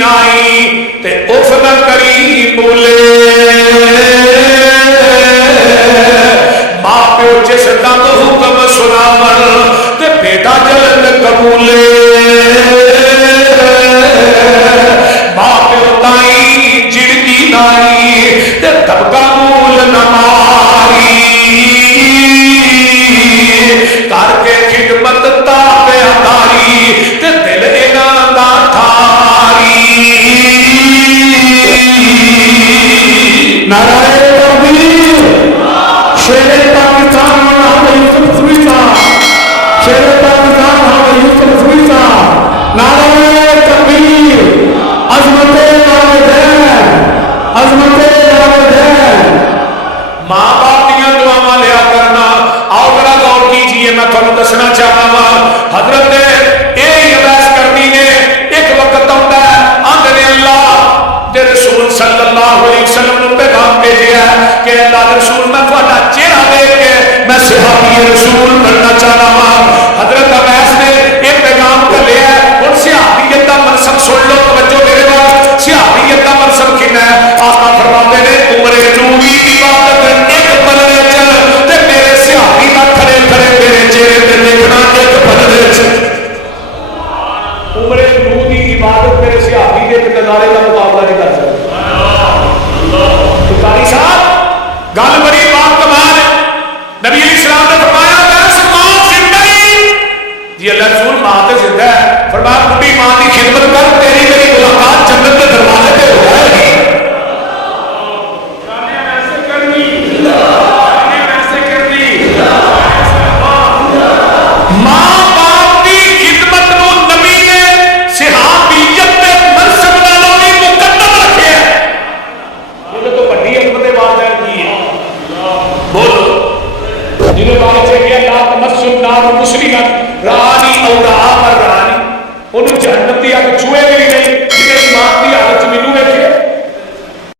नाई ते उफ न करी बोले। मां प्यो जिस दम हुक्म सुनावन ते बेटा जलन कबूले। मां प्यो ताई जिंदगी नाई ते दबका मूल न मारी। करके खिदमत ताबेदारी ते दिल इना दा थारी। नाराए तकबीर, शेरे पाकिस्तान मोहम्मद यूसुफ सुई साहब, शेरे पाकिस्तान मोहम्मद यूसुफ सुई साहब। नाराए तकबीर, अजमते वालिदैन, अजमते वालिदैन। मां बाप दियां दुआवां लिया करना। आओ जरा गौर कीजिए, मैं तुहानू दसना चाहता वा हजरत ने यह अरदास करनी ने एक वक्त आउंदा है आंदे ने अल्लाह दे रसूल सल्लल्लाहु अलैहि वसल्लम नू पैगाम भेजिया कि अल्लाह दे रसूल मैं तुहाडा चेहरा देख के मैं सहाबी रसूल बनना चाहता वा। हजरत अवैस ने यह पैगाम घलिया। हुण सहाबियत दा मनसब सुन लो, तवज्जो मेरे वाल। सहाबियत दा मनसब किन्ना है? आका फरमाते ने उमरे नूरी इबादत एक पलड़े चल ते मेरे सहाबी दा खड़े खड़े मेरे चेहरे ते देखना एक पलड़े च। उमरे नूरी इबादत मेरे सहाबी के एक नजारे का मुकाबला नहीं कर सकता। तो कारी साहब गल बड़ी बात कमाल है। नबी इस्लाम ने फरमाया जी अल्लाह रसूल मां तो जिंदा है। फरमाया बुढ़ी मां की खिदमत कर, तेरी मेरी मुलाकात जन्नत के दरवाजे पे हो जाएगी। मां बाप की खिदमत को नबी ने सहाबियत के मनसब नालों भी मुकद्दम रखे है। ये तो बड़ी अजमत वालदैन की है। बोलो जिन्होंने बात से किया ला तमस्सुन नार मुस्लिमन रानी और